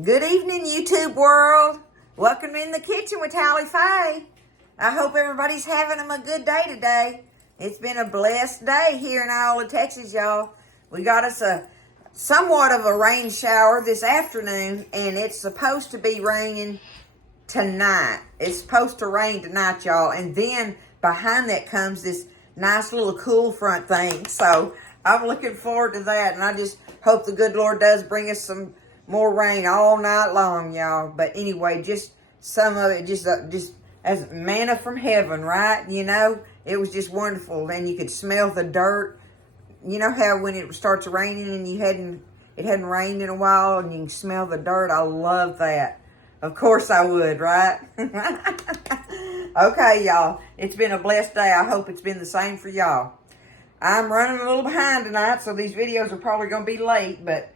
Good evening, YouTube world. Welcome in the kitchen with Hallie Faye. I hope everybody's having a good day today. It's been a blessed day here in Iowa, Texas, y'all. We got us somewhat of a rain shower this afternoon, and it's supposed to be raining tonight. It's supposed to rain tonight, y'all. And then behind that comes this nice little cool front thing. So I'm looking forward to that, and I just hope the good Lord does bring us some more rain all night long, y'all. But anyway, just some of it, just as manna from heaven, right? You know, it was just wonderful. And you could smell the dirt. You know how when it starts raining and it hadn't rained in a while, and you can smell the dirt. I love that. Of course I would, right? Okay, y'all. It's been a blessed day. I hope it's been the same for y'all. I'm running a little behind tonight, so these videos are probably going to be late, but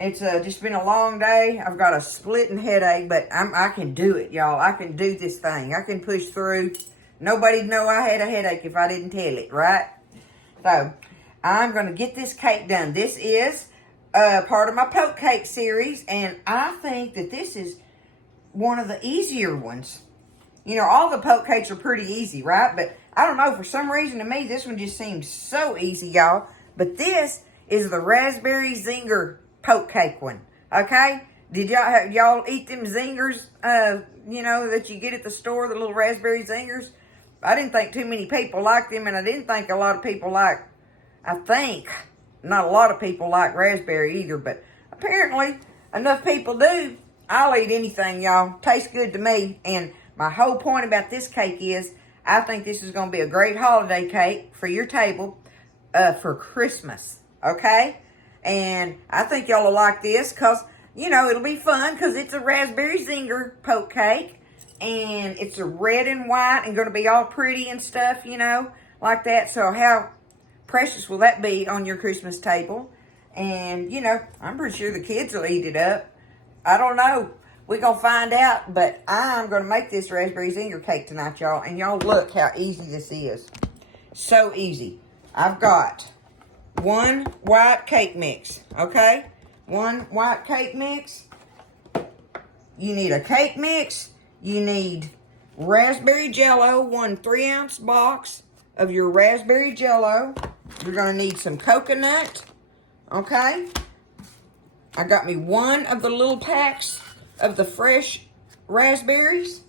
it's just been a long day. I've got a splitting headache, but I can do it, y'all. I can do this thing. I can push through. Nobody'd know I had a headache if I didn't tell it, right? So, I'm going to get this cake done. This is part of my poke cake series, and I think that this is one of the easier ones. You know, all the poke cakes are pretty easy, right? But I don't know, for some reason to me, this one just seems so easy, y'all. But this is the raspberry Zinger poke cake one, okay? Did y'all eat them Zingers, you know, that you get at the store, the little raspberry Zingers? I didn't think too many people liked them, and I didn't think a lot of people not a lot of people like raspberry either, but apparently enough people do. I'll eat anything, y'all. Tastes good to me, and my whole point about this cake is I think this is going to be a great holiday cake for your table for Christmas, okay? And I think y'all will like this because, you know, it'll be fun because it's a raspberry Zinger poke cake. And it's a red and white and going to be all pretty and stuff, you know, like that. So how precious will that be on your Christmas table? And, you know, I'm pretty sure the kids will eat it up. I don't know. We're going to find out. But I'm going to make this raspberry Zinger cake tonight, y'all. And y'all look how easy this is. So easy. I've got one white cake mix, okay? One white cake mix. You need a cake mix. You need raspberry Jell-O, 1 3-ounce box of your raspberry Jell-O. You're going to need some coconut, okay? I got me one of the little packs of the fresh raspberries.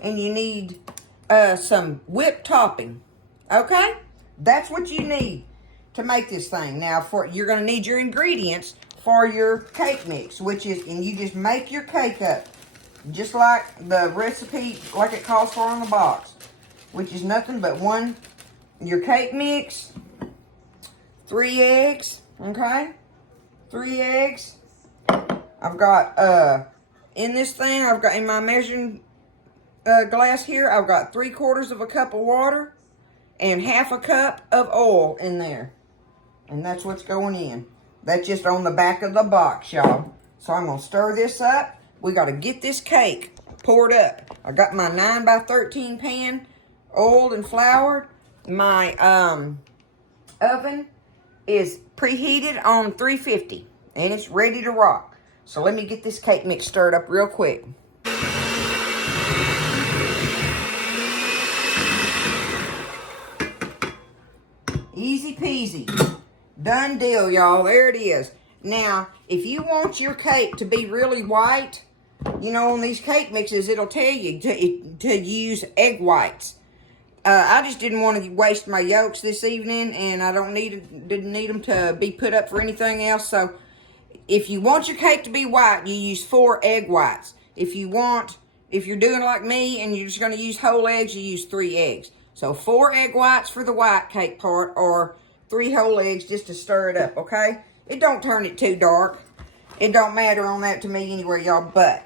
And you need some whipped topping, okay? That's what you need to make this thing. Now, you're going to need your ingredients for your cake mix, which is, and you just make your cake up, just like the recipe, like it calls for on the box, which is nothing but your cake mix, 3 eggs, okay? 3 eggs. I've got, in this thing, I've got in my measuring glass here, I've got 3/4 cup of water and 1/2 cup of oil in there. And that's what's going in. That's just on the back of the box, y'all. So I'm going to stir this up. We got to get this cake poured up. I got my 9x13 pan oiled and floured. My oven is preheated on 350. And it's ready to rock. So let me get this cake mix stirred up real quick. Easy peasy. Done deal, y'all. There it is. Now, if you want your cake to be really white, you know, on these cake mixes, it'll tell you to use egg whites. I just didn't want to waste my yolks this evening, and I didn't need them to be put up for anything else. So, if you want your cake to be white, you use 4 egg whites. If you're doing like me and you're just going to use whole eggs, you use 3 eggs. So 4 egg whites for the white cake part, or 3 whole eggs just to stir it up, okay? It don't turn it too dark. It don't matter on that to me anyway, y'all. But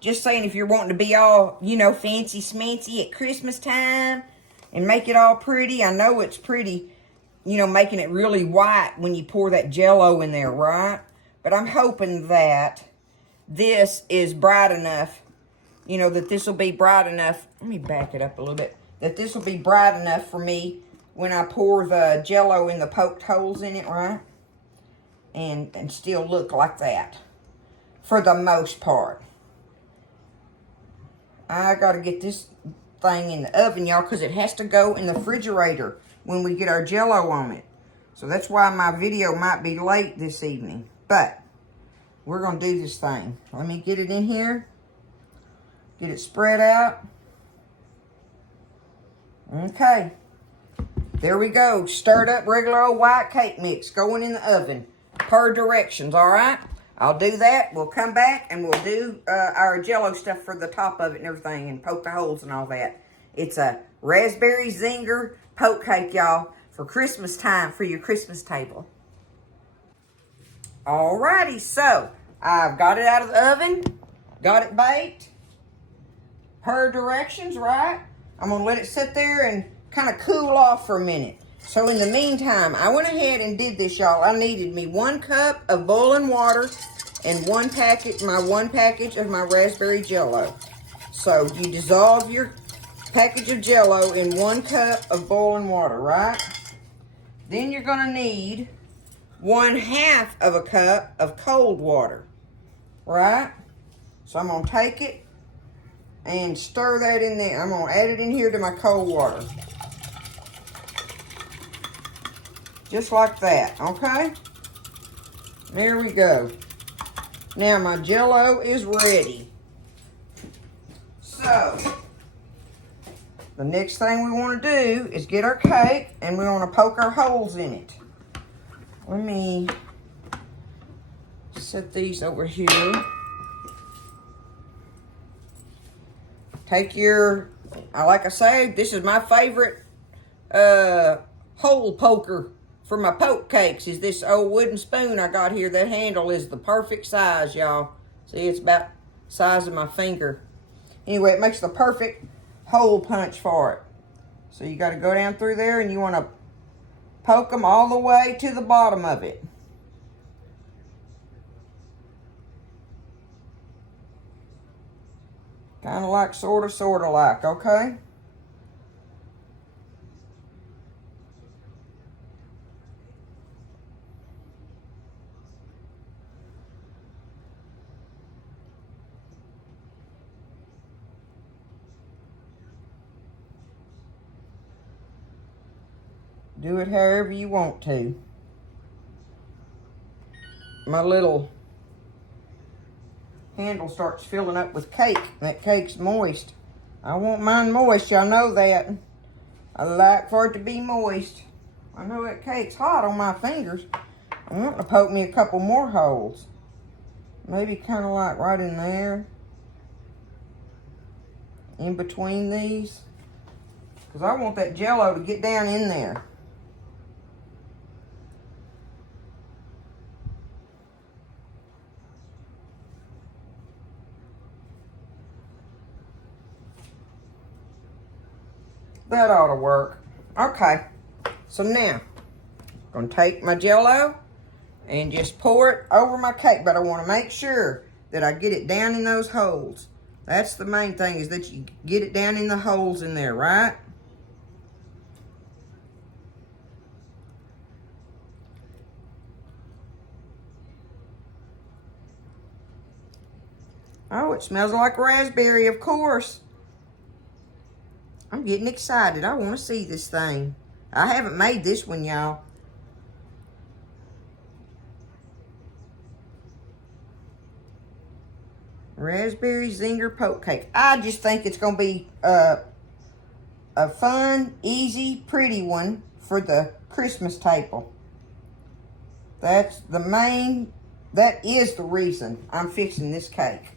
just saying, if you're wanting to be all, you know, fancy smancy at Christmas time and make it all pretty, I know it's pretty, you know, making it really white when you pour that Jell-O in there, right? But I'm hoping that this is bright enough, you know, that this will be bright enough. Let me back it up a little bit. That this will be bright enough for me when I pour the Jell-O in the poked holes in it, right? And still look like that. for the most part. I got to get this thing in the oven, y'all, because it has to go in the refrigerator when we get our Jell-O on it. So that's why my video might be late this evening. But we're going to do this thing. Let me get it in here. Get it spread out. Okay. There we go. Stirred up regular old white cake mix going in the oven. Per directions, all right? I'll do that. We'll come back and we'll do our Jell-O stuff for the top of it and everything and poke the holes and all that. It's a raspberry Zinger poke cake, y'all, for Christmas time for your Christmas table. Alrighty, so I've got it out of the oven, got it baked, per directions, right? I'm going to let it sit there and kind of cool off for a minute. So in the meantime, I went ahead and did this, y'all. I needed me 1 cup of boiling water and my one package of my raspberry Jell-O. So you dissolve your package of Jell-O in 1 cup of boiling water, right? Then you're going to need 1/2 of a cup of cold water, right? So I'm going to take it and stir that in there. I'm going to add it in here to my cold water. Just like that, okay? There we go. Now my Jell-O is ready. So, the next thing we want to do is get our cake and we want to poke our holes in it. Let me set these over here. Take your, like I say, this is my favorite hole poker for my poke cakes, is this old wooden spoon I got here. That handle is the perfect size, y'all. See, it's about the size of my finger. Anyway, it makes the perfect hole punch for it. So you got to go down through there and you want to poke them all the way to the bottom of it. Kind of like, sort of like, okay? Do it however you want to. My little handle starts filling up with cake. That cake's moist. I want mine moist, y'all know that. I like for it to be moist. I know that cake's hot on my fingers. I want to poke me a couple more holes. Maybe kind of like right in there. In between these. Because I want that Jell-O to get down in there. That ought to work. Okay, so now I'm going to take my Jell-O and just pour it over my cake, but I want to make sure that I get it down in those holes. That's the main thing, is that you get it down in the holes in there, right? Oh, it smells like raspberry, of course. I'm getting excited. I want to see this thing. I haven't made this one, y'all. Raspberry Zinger poke cake. I just think it's going to be a fun, easy, pretty one for the Christmas table. That is the reason I'm fixing this cake.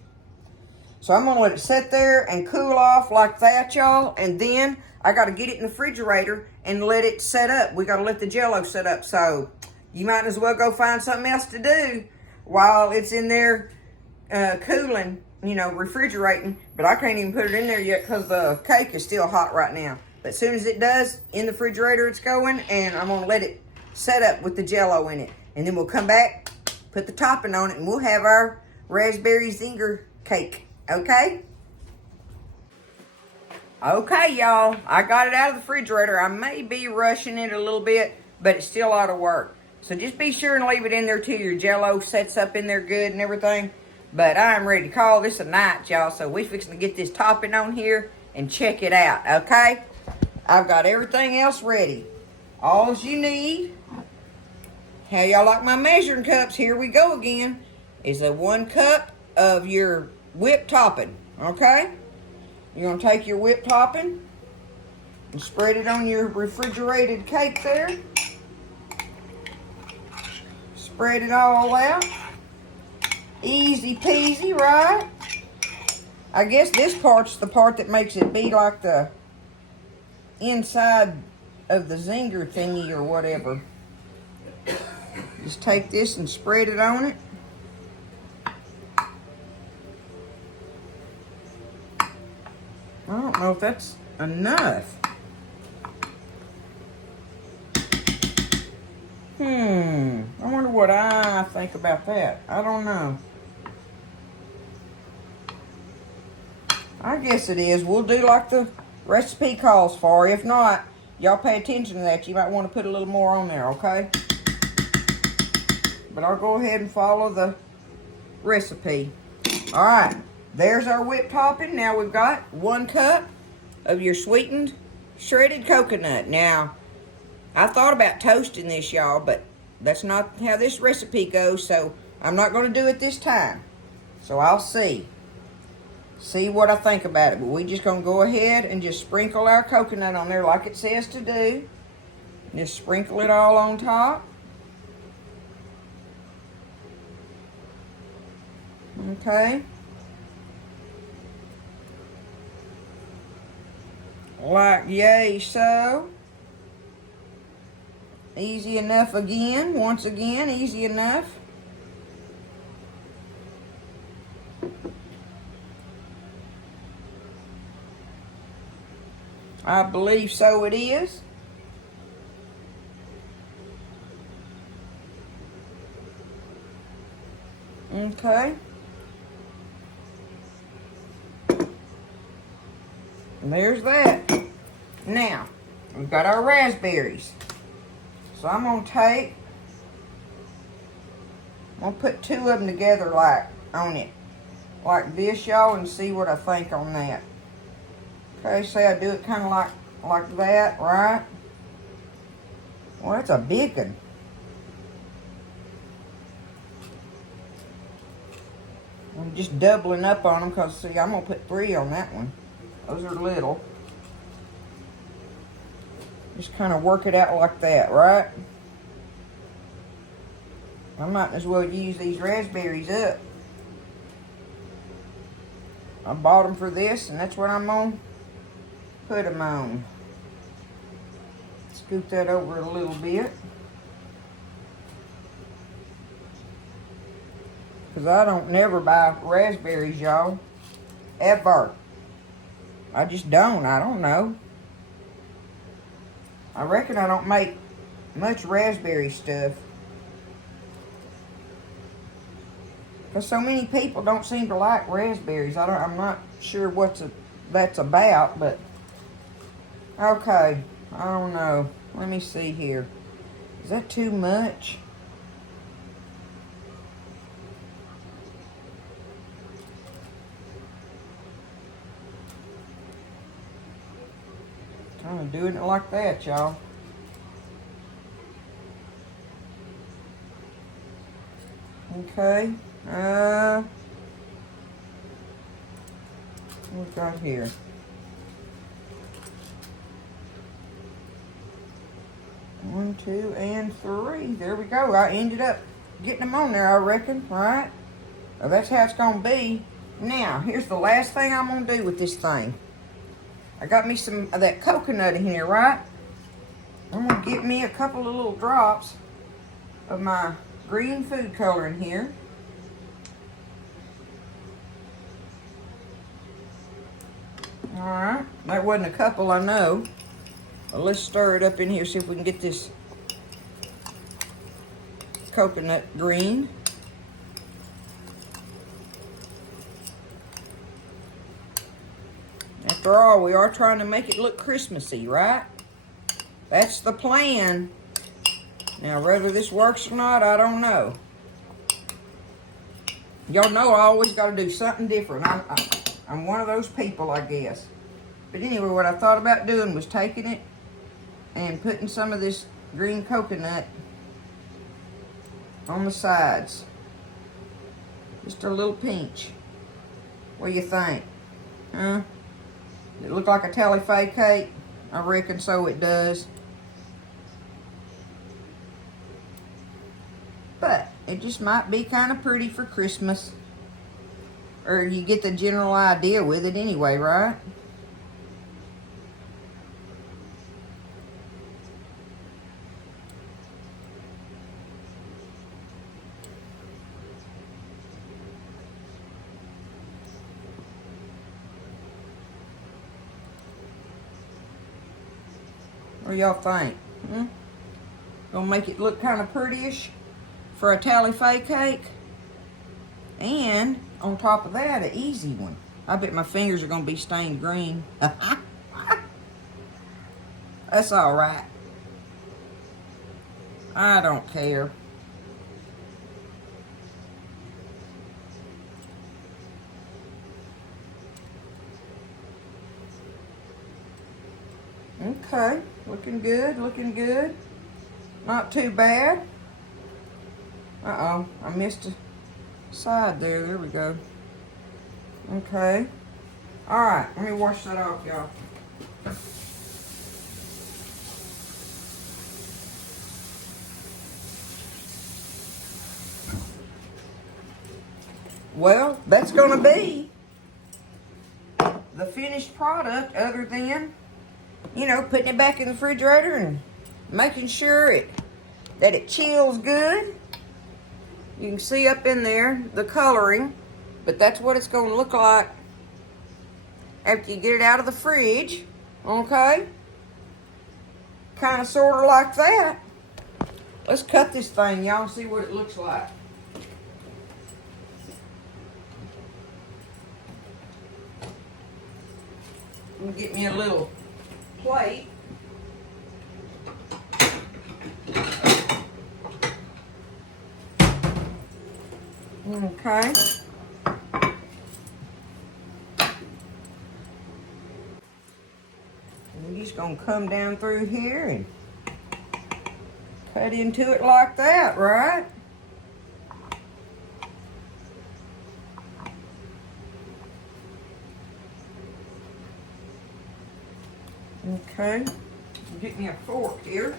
So I'm going to let it sit there and cool off like that, y'all. And then I got to get it in the refrigerator and let it set up. We got to let the Jell-O set up. So you might as well go find something else to do while it's in there cooling, you know, refrigerating. But I can't even put it in there yet because the cake is still hot right now. But as soon as it does, in the refrigerator it's going. And I'm going to let it set up with the Jell-O in it. And then we'll come back, put the topping on it, and we'll have our raspberry Zinger cake. Okay? Okay, y'all. I got it out of the refrigerator. I may be rushing it a little bit, but it still ought to work. So just be sure and leave it in there till your Jell-O sets up in there good and everything. But I'm ready to call this a night, y'all. So we fixing to get this topping on here and check it out, okay? I've got everything else ready. All you need, how y'all like my measuring cups? Here we go again. Is a 1 cup of your whipped topping, okay? You're gonna take your whipped topping and spread it on your refrigerated cake there. Spread it all out. Easy peasy, right? I guess this part's the part that makes it be like the inside of the Zinger thingy or whatever. Just take this and spread it on it. I don't know if that's enough. I wonder what I think about that. I don't know. I guess it is. We'll do like the recipe calls for. If not, y'all pay attention to that. You might want to put a little more on there, okay? But I'll go ahead and follow the recipe. All right. There's our whipped topping. Now we've got 1 cup of your sweetened shredded coconut. Now, I thought about toasting this, y'all, but that's not how this recipe goes, so I'm not going to do it this time. So I'll see what I think about it. But we're just going to go ahead and just sprinkle our coconut on there like it says to do. Just sprinkle it all on top. Okay. Like yay so. Easy enough again. Once again, easy enough. I believe so it is. Okay. And there's that. Now, we've got our raspberries. So I'm going to put 2 of them together like on it. Like this, y'all, and see what I think on that. Okay, say I do it kind of like that, right? Well, that's a big one. I'm just doubling up on them because, see, I'm going to put 3 on that one. Those are little. Just kind of work it out like that, right? I might as well use these raspberries up. I bought them for this, and that's what I'm going to put them on. Scoot that over a little bit. Because I don't never buy raspberries, y'all. Ever. I just don't. I don't know. I reckon I don't make much raspberry stuff. Because so many people don't seem to like raspberries. I'm not sure what that's about, but okay. I don't know. Let me see here. Is that too much? Kind of doing it like that, y'all. Okay. What we got here? One, 2, and 3. There we go. I ended up getting them on there, I reckon. All right. So that's how it's going to be. Now, here's the last thing I'm going to do with this thing. I got me some of that coconut in here, right? I'm going to get me a couple of little drops of my green food color in here. Alright, that wasn't a couple, I know. Well, let's stir it up in here, see if we can get this coconut green. After all, we are trying to make it look Christmassy, right? That's the plan. Now, whether this works or not, I don't know. Y'all know I always got to do something different. I'm one of those people, I guess. But anyway, what I thought about doing was taking it and putting some of this green coconut on the sides. Just a little pinch. What do you think? Huh? Does it look like a tally-fay cake? I reckon so it does. But it just might be kind of pretty for Christmas. Or you get the general idea with it anyway, right? What do y'all think? Gonna make it look kind of prettyish for a tally-fay cake. And on top of that, an easy one. I bet my fingers are gonna be stained green. That's all right. I don't care. Okay, looking good, looking good. Not too bad. Uh-oh, I missed a side there. There we go. Okay. All right, let me wash that off, y'all. Well, that's going to be the finished product, other than, you know, putting it back in the refrigerator and making sure that it chills good. You can see up in there the coloring, but that's what it's going to look like after you get it out of the fridge. Okay? Kind of sort of like that. Let's cut this thing, y'all, and see what it looks like. I'm gonna get me a little plate. Okay. We're just gonna come down through here and cut into it like that, right? Okay, get me a fork here.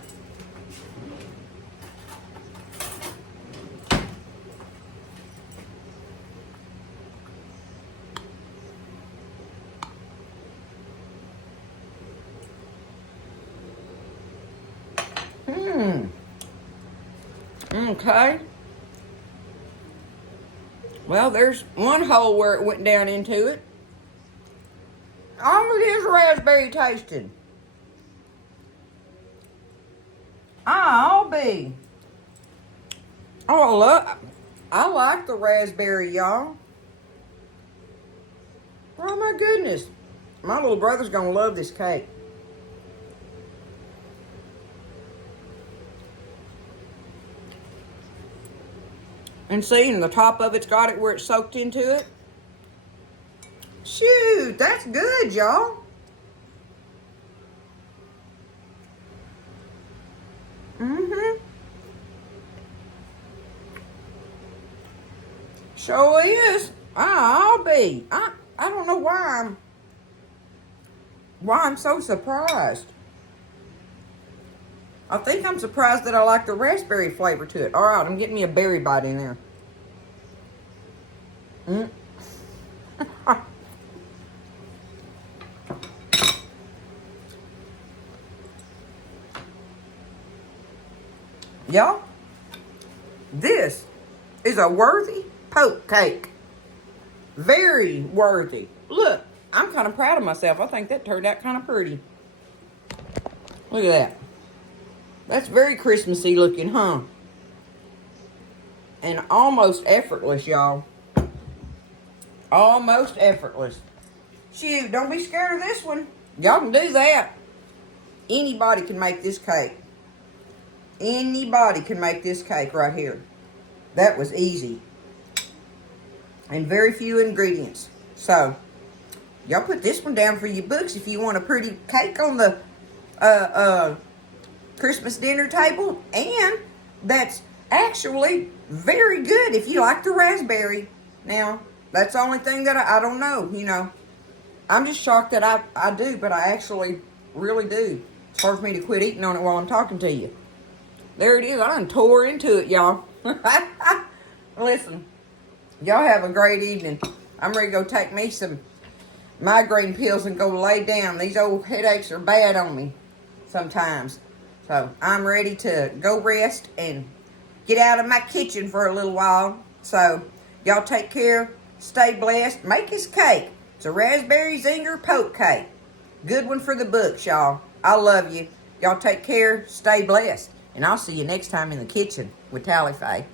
Okay. Well, there's one hole where it went down into it. Almost is raspberry tasting. I'll be. Oh, look. I like the raspberry, y'all. Oh, my goodness. My little brother's going to love this cake. And see, and the top of it's got it where it's soaked into it. Shoot, that's good, y'all. Sure is. I'll be. I don't know why I'm so surprised. I think I'm surprised that I like the raspberry flavor to it. All right, I'm getting me a berry bite in there. Y'all, this is a worthy poke cake. Very worthy. Look, I'm kind of proud of myself. I think that turned out kind of pretty. Look at that. That's very Christmassy looking, huh? And almost effortless, y'all. Almost effortless. Shoot, don't be scared of this one. Y'all can do that. Anybody can make this cake. Anybody can make this cake right here. That was easy. and very few ingredients. So, y'all put this one down for your books if you want a pretty cake on the Christmas dinner table. And that's actually very good if you like the raspberry. Now, that's the only thing that I don't know, you know. I'm just shocked that I do, but I actually really do. It's hard for me to quit eating on it while I'm talking to you. There it is. I done tore into it, y'all. Listen, y'all have a great evening. I'm ready to go take me some migraine pills and go lay down. These old headaches are bad on me sometimes. So I'm ready to go rest and get out of my kitchen for a little while. So y'all take care. Stay blessed. Make this cake. It's a raspberry Zinger poke cake. Good one for the books, y'all. I love you. Y'all take care. Stay blessed. And I'll see you next time in the kitchen with Tally Faye.